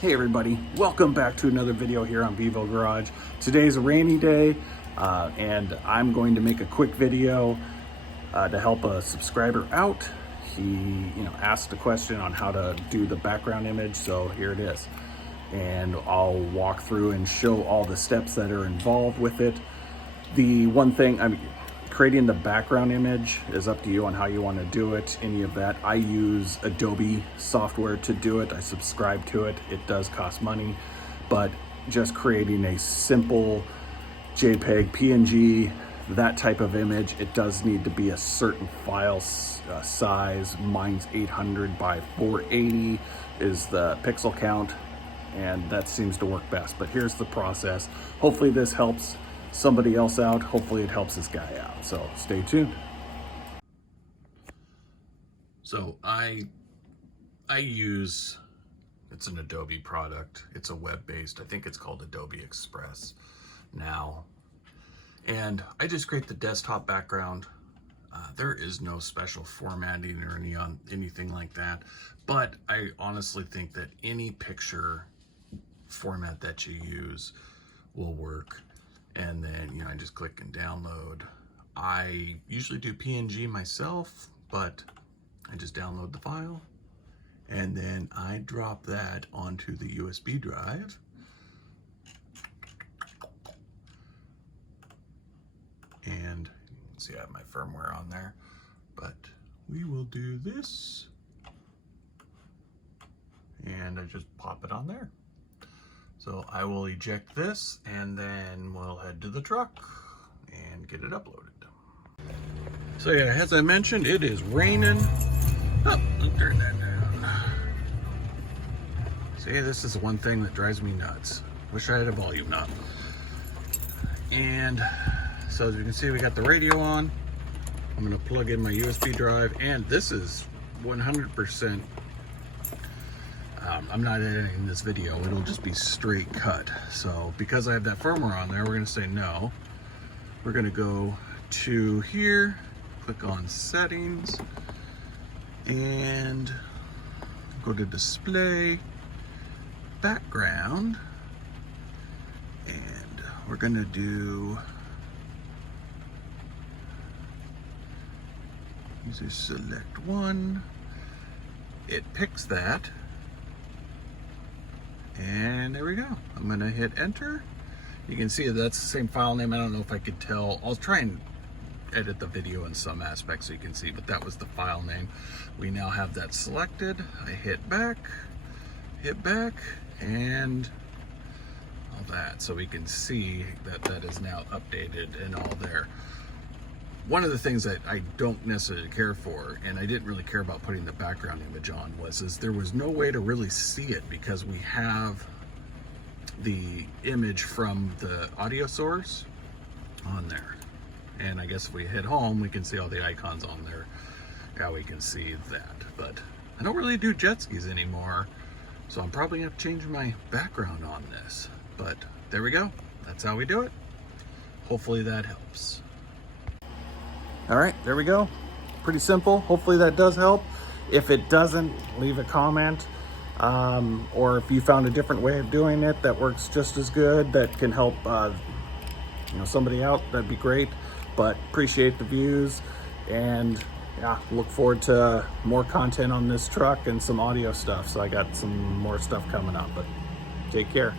Hey everybody, welcome back to another video here on Vivo Garage. Today's a rainy day and I'm going to make a quick video to help a subscriber out. He asked a question on how to do the background image, so here it is. And I'll walk through and show all the steps that are involved with it. The one thing, creating the background image is up to you on how you want to do it, any of that. I use Adobe software to do it. I subscribe to it. It does cost money, but just creating a simple JPEG, PNG, that type of image, it does need to be a certain file size. Mine's 800 by 480 is the pixel count, and that seems to work best. But here's the process. Hopefully this helps somebody else out. Hopefully it helps this guy out. So stay tuned. So I use, it's an Adobe product. It's a web-based, I think it's called Adobe Express now. And I just create the desktop background. There is no special formatting or anything like that. But I honestly think that any picture format that you use will work. And then, I just click and download. I usually do PNG myself, but I just download the file and then I drop that onto the USB drive. And you can see I have my firmware on there, but we will do this. And I just pop it on there. So I will eject this and then we'll head to the truck and get it uploaded. So yeah, as I mentioned, it is raining. Oh, I'll turn that down. See, this is the one thing that drives me nuts. Wish I had a volume knob. And so as you can see, we got the radio on. I'm gonna plug in my USB drive, and this is 100%. I'm not editing this video, it'll just be straight cut. So because I have that firmware on there, we're gonna say no. We're gonna go to here, click on settings, and go to display, background, and we're gonna do, user select one. It picks that. And there we go. I'm gonna hit enter. You can see that's the same file name. I don't know if I could tell. I'll try and edit the video in some aspects so you can see, but that was the file name. We now have that selected. I hit back, and all that. So we can see that that is now updated and all there. One of the things that I don't necessarily care for, and I didn't really care about putting the background image on, is there was no way to really see it because we have the image from the audio source on there. And I guess if we hit home, we can see all the icons on there. Yeah, we can see that. But I don't really do jet skis anymore, so I'm probably gonna have to change my background on this. But there we go. That's how we do it. Hopefully that helps. All right, there we go. Pretty simple. Hopefully that does help. If it doesn't, leave a comment. Or if you found a different way of doing it that works just as good, that can help somebody out, that'd be great. But appreciate the views, and yeah, look forward to more content on this truck and some audio stuff. So I got some more stuff coming up, but take care.